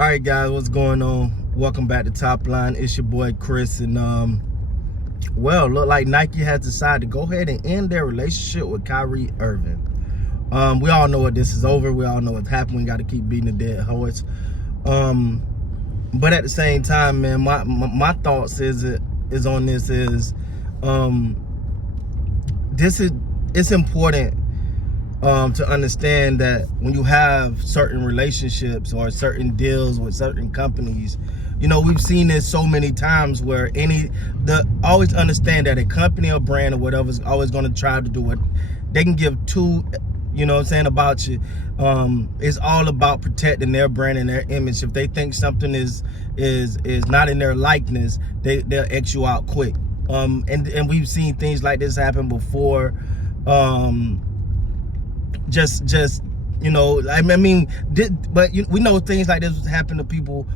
All right, guys, what's going on? Welcome back to Top Line. It's your boy Chris, and well, look like Nike has decided to go ahead and end their relationship with Kyrie Irving. We all know what this is over. We all know what's happened. We got to keep beating the dead horse. But at the same time, man, my thoughts is on this is it's important to understand that when you have certain relationships or certain deals with certain companies, you know, we've seen this so many times where always understand that a company or brand or whatever is always going to try to do what they can give two, you know what I'm saying, about you. It's all about protecting their brand and their image. If they think something is not in their likeness, they'll X you out quick. And we've seen things like this happen before. Just you know, I mean, we know things like this happen to people.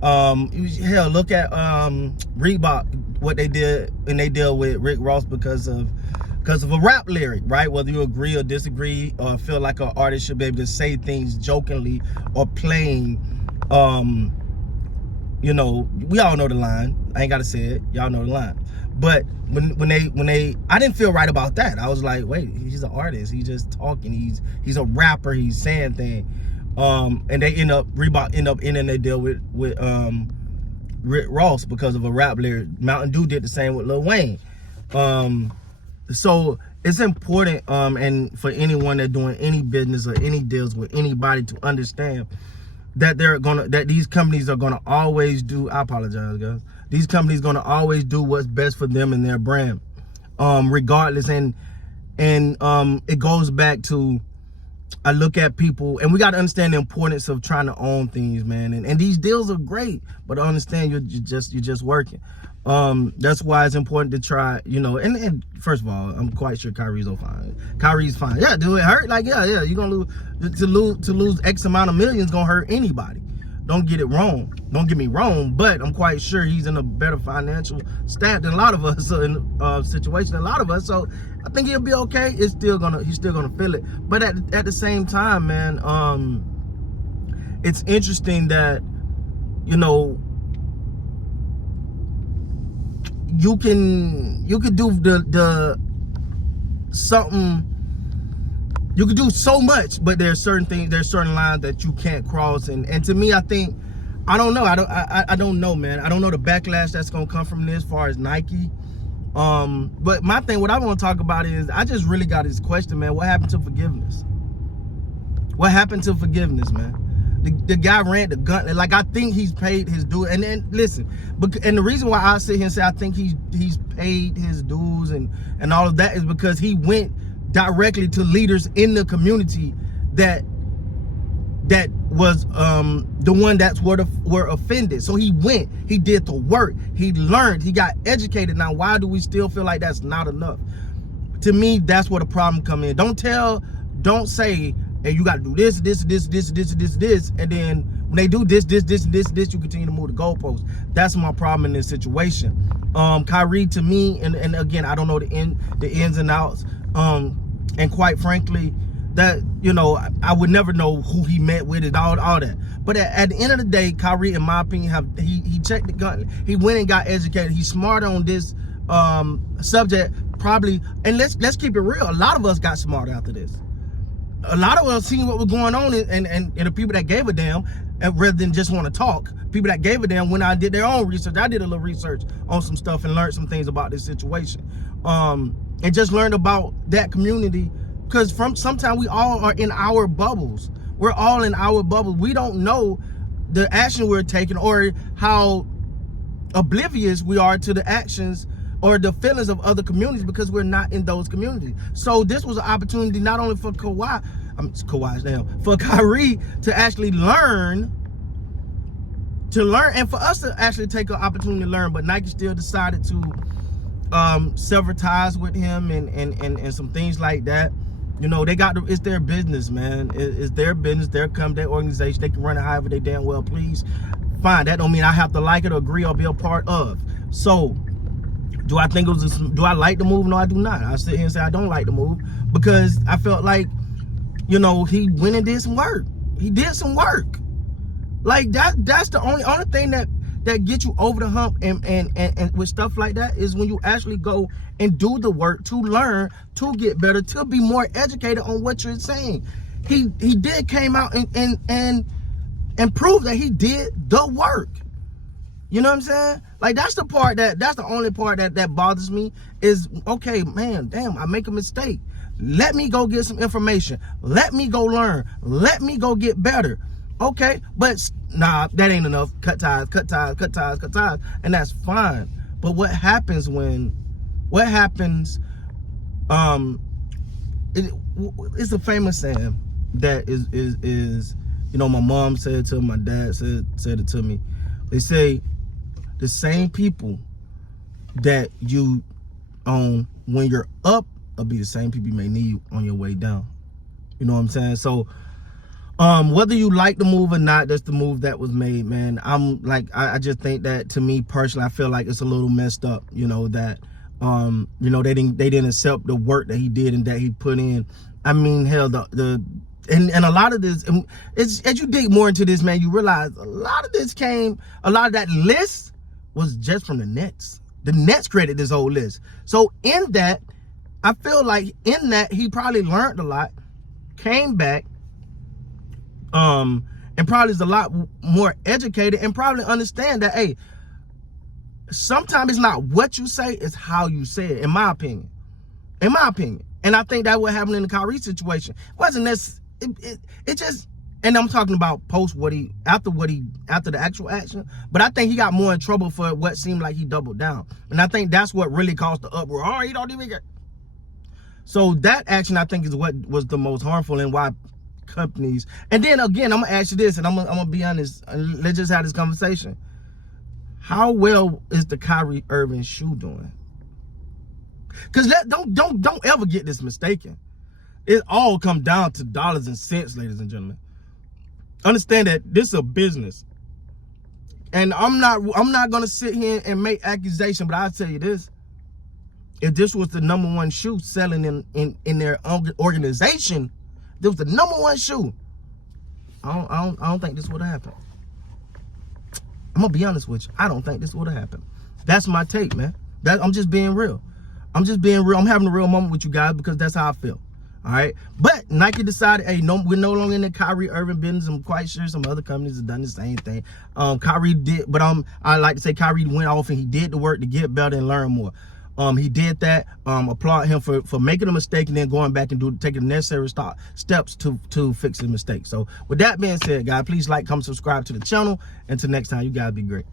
Hell, look at Reebok, what they did when they deal with Rick Ross because of a rap lyric, right? Whether you agree or disagree or feel like an artist should be able to say things jokingly or playing, you know, we all know the line. I ain't gotta say it, y'all know the line. But when they I didn't feel right about that. I was like, wait, he's an artist, he's just talking, he's a rapper, he's saying things. And Reebok end up ending their deal with Rick Ross because of a rap lyric. Mountain Dew did the same with Lil Wayne. So it's important and for anyone that's doing any business or any deals with anybody to understand that these companies are gonna always do. I apologize, guys. These companies gonna always do what's best for them and their brand, regardless. And it goes back to, I look at people, and we got to understand the importance of trying to own things, man. And these deals are great, but understand you're just working. That's why it's important to try, you know. And first of all, I'm quite sure Kyrie's fine. Kyrie's fine. Yeah, do it hurt? Like, yeah. You're gonna lose X amount of millions gonna hurt anybody. Don't get it wrong. Don't get me wrong, but I'm quite sure he's in a better financial stat than a lot of us, in a situation than a lot of us. So I think he'll be okay. He's still gonna feel it. But at the same time, man, it's interesting that, you know, you can do the something. You can do so much, but there's certain lines that you can't cross. And to me, I think, I don't know. I don't know, man. I don't know the backlash that's gonna come from this as far as Nike. But my thing, what I want to talk about is, I just really got this question, man. What happened to forgiveness? What happened to forgiveness, man? The guy ran the gun. Like, I think he's paid his due. And then listen, and the reason why I sit here and say I think he's paid his dues and all of that is because he went directly to leaders in the community that was the one that's were offended. So he went, he did the work, he learned, he got educated. Now, why do we still feel like that's not enough? To me, that's where the problem come in. Don't say, hey, you got to do this, and then when they do this, you continue to move the goalposts. That's my problem in this situation. Kyrie, to me, and again, I don't know the ins and outs. And quite frankly, that, you know, I would never know who he met with and all that. But at the end of the day, Kyrie, in my opinion, he checked the gun. He went and got educated. He's smarter on this subject, probably. And let's keep it real. A lot of us got smarter after this. A lot of us seen what was going on, and the people that gave a damn, rather than just want to talk, people that gave a damn went out and did their own research. I did a little research on some stuff and learned some things about this situation. And just learned about that community, because sometimes we all are in our bubbles. We're all in our bubbles. We don't know the action we're taking or how oblivious we are to the actions or the feelings of other communities because we're not in those communities. So this was an opportunity not only for for Kyrie to actually learn, and for us to actually take an opportunity to learn. But Nike still decided to sever ties with him and some things like that. You know, it's their business, man. It's their business, their organization. They can run it however they damn well please. Fine, that don't mean I have to like it or agree or be a part of. So do I think do I like the move? No, I do not. I sit here and say I don't like the move because I felt like, you know, he went and did some work. He did some work. Like that's the only thing that gets you over the hump and with stuff like that is when you actually go and do the work to learn, to get better, to be more educated on what you're saying. He came out and prove that he did the work. You know what I'm saying? Like that's the only part that bothers me is, okay, man, damn, I make a mistake. Let me go get some information. Let me go learn. Let me go get better. Okay, but nah, that ain't enough. Cut ties, and that's fine. But what happens it's a famous saying that is you know, my mom said it to me, my dad said it to me. They say the same people that you own when you're up will be the same people you may need on your way down. You know what I'm saying? So whether you like the move or not, that's the move that was made, man. I'm like, I just think that, to me personally, I feel like it's a little messed up, you know, that you know, they didn't accept the work that he did and that he put in. I mean, hell, and a lot of this, it's, as you dig more into this, man, you realize a lot of that list was just from the Nets. The Nets created this whole list. So in that, I feel like in that he probably learned a lot, came back, and probably is a lot more educated and probably understand that, hey, sometimes it's not what you say, it's how you say it, in my opinion. And I think that what happened in the Kyrie situation. Wasn't this, it just, and I'm talking about after the actual action, but I think he got more in trouble for what seemed like he doubled down. And I think that's what really caused the uproar. Oh, he don't even get. So that action, I think, is what was the most harmful and why companies. And then again, I'm gonna ask you this, and I'm gonna be honest. Let's just have this conversation. How well is the Kyrie Irving shoe doing? Because don't ever get this mistaken. It all comes down to dollars and cents, ladies and gentlemen. Understand that this is a business, and I'm not gonna sit here and make accusation, but I'll tell you this: if this was the #1 shoe selling in their organization, this was the #1 shoe, I don't think this would have happened. I'm gonna be honest with you. I don't think this would have happened. That's my take, man. I'm just being real. I'm having a real moment with you guys because that's how I feel. All right. But Nike decided, hey, no, we're no longer in the Kyrie Irving business. I'm quite sure some other companies have done the same thing. Kyrie did, but I like to say Kyrie went off and he did the work to get better and learn more. He did that. Applaud him for making a mistake and then going back and taking the necessary steps to fix the mistake. So with that being said, guys, please like, comment, subscribe to the channel. Until next time, you guys be great.